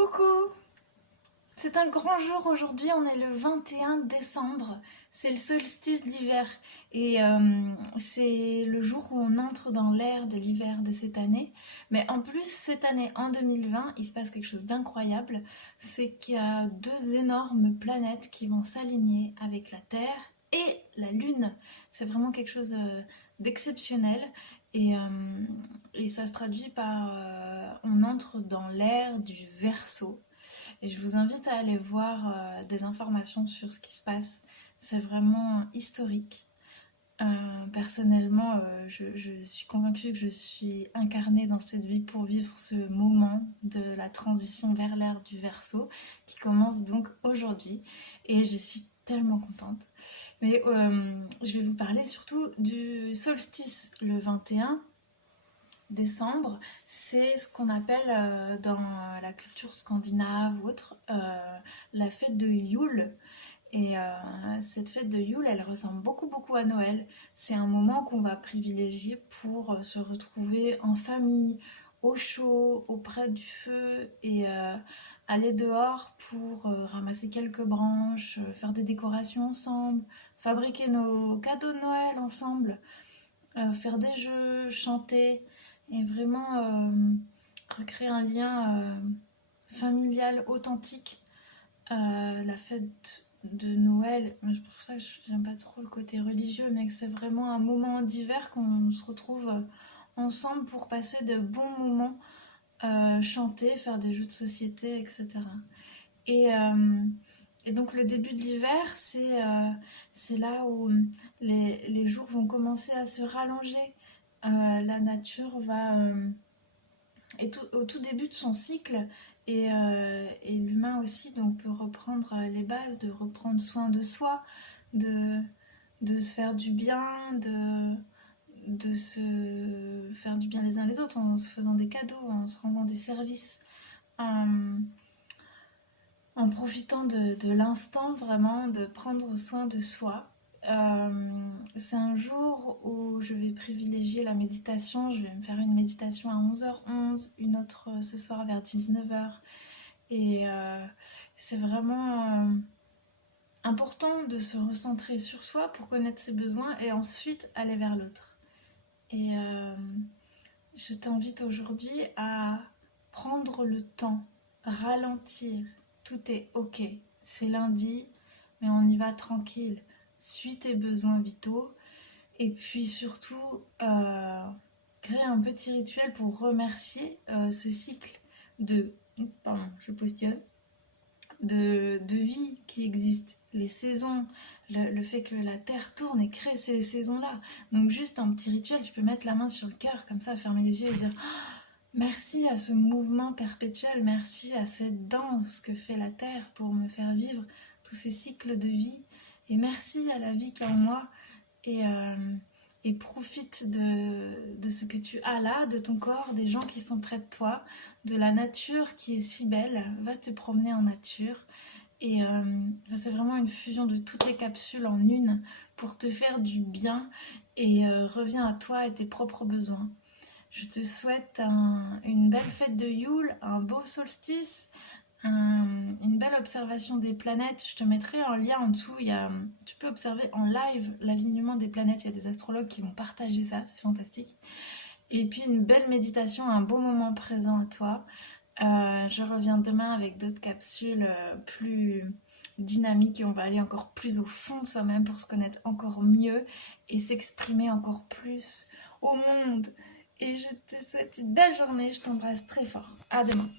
Coucou! C'est un grand jour aujourd'hui, on est le 21 décembre, c'est le solstice d'hiver et c'est le jour où on entre dans l'ère de l'hiver de cette année. Mais en plus, cette année, en 2020, il se passe quelque chose d'incroyable, c'est qu'il y a deux énormes planètes qui vont s'aligner avec la Terre et la Lune. C'est vraiment quelque chose d'exceptionnel et, euh, et ça se traduit par on entre dans l'ère du Verseau. Et je vous invite à aller voir des informations sur ce qui se passe. C'est vraiment historique. Personnellement, je suis convaincue que je suis incarnée dans cette vie pour vivre ce moment de la transition vers l'ère du Verseau qui commence donc aujourd'hui. Et je suis tellement contente. Mais je vais vous parler surtout du solstice le 21 décembre. C'est ce qu'on appelle dans la culture scandinave ou autre la fête de Yule. Et cette fête de Yule, elle ressemble beaucoup à Noël. C'est un moment qu'on va privilégier pour se retrouver en famille, au chaud, auprès du feu et aller dehors pour ramasser quelques branches, faire des décorations ensemble, fabriquer nos cadeaux de Noël ensemble, faire des jeux, chanter et vraiment recréer un lien familial authentique. La fête de Noël, c'est pour ça que j'aime pas trop le côté religieux, mais que c'est vraiment un moment d'hiver qu'on se retrouve ensemble pour passer de bons moments, chanter, faire des jeux de société, etc. Et, euh, et donc le début de l'hiver, c'est là où les jours vont commencer à se rallonger. La nature va est au tout début de son cycle et l'humain aussi donc peut reprendre les bases, de reprendre soin de soi, de, de se faire du bien, de se faire du bien les uns les autres en se faisant des cadeaux, en se rendant des services, en, en profitant de l'instant vraiment, de prendre soin de soi. C'est un jour où je vais privilégier la méditation. Je vais me faire une méditation à 11h11, une autre ce soir vers 19h. Et c'est vraiment important de se recentrer sur soi pour connaître ses besoins et ensuite aller vers l'autre. Et je t'invite aujourd'hui à prendre le temps, ralentir. Tout est ok. C'est lundi, mais on y va tranquille. Suis tes besoins vitaux et puis surtout créer un petit rituel pour remercier ce cycle de, pardon, je postillonne, de vie qui existe, les saisons, le fait que la terre tourne et crée ces saisons-là. Donc juste un petit rituel, tu peux mettre la main sur le cœur comme ça, fermer les yeux et dire merci à ce mouvement perpétuel, merci à cette danse que fait la terre pour me faire vivre tous ces cycles de vie et merci à la vie qui est en moi et, et profite de ce que tu as là, de ton corps, des gens qui sont près de toi, de la nature qui est si belle. Va te promener en nature et c'est vraiment une fusion de toutes les capsules en une pour te faire du bien et reviens à toi et tes propres besoins. Je te souhaite une belle fête de Yule, un beau solstice, une belle observation des planètes. Je te mettrai un lien en dessous. Tu peux observer en live l'alignement des planètes. Il y a des astrologues qui vont partager ça, c'est fantastique. Et puis une belle méditation, un beau moment présent à toi. Je reviens demain avec d'autres capsules plus dynamiques et on va aller encore plus au fond de soi-même pour se connaître encore mieux et s'exprimer encore plus au monde. Et je te souhaite une belle journée, je t'embrasse très fort. À demain.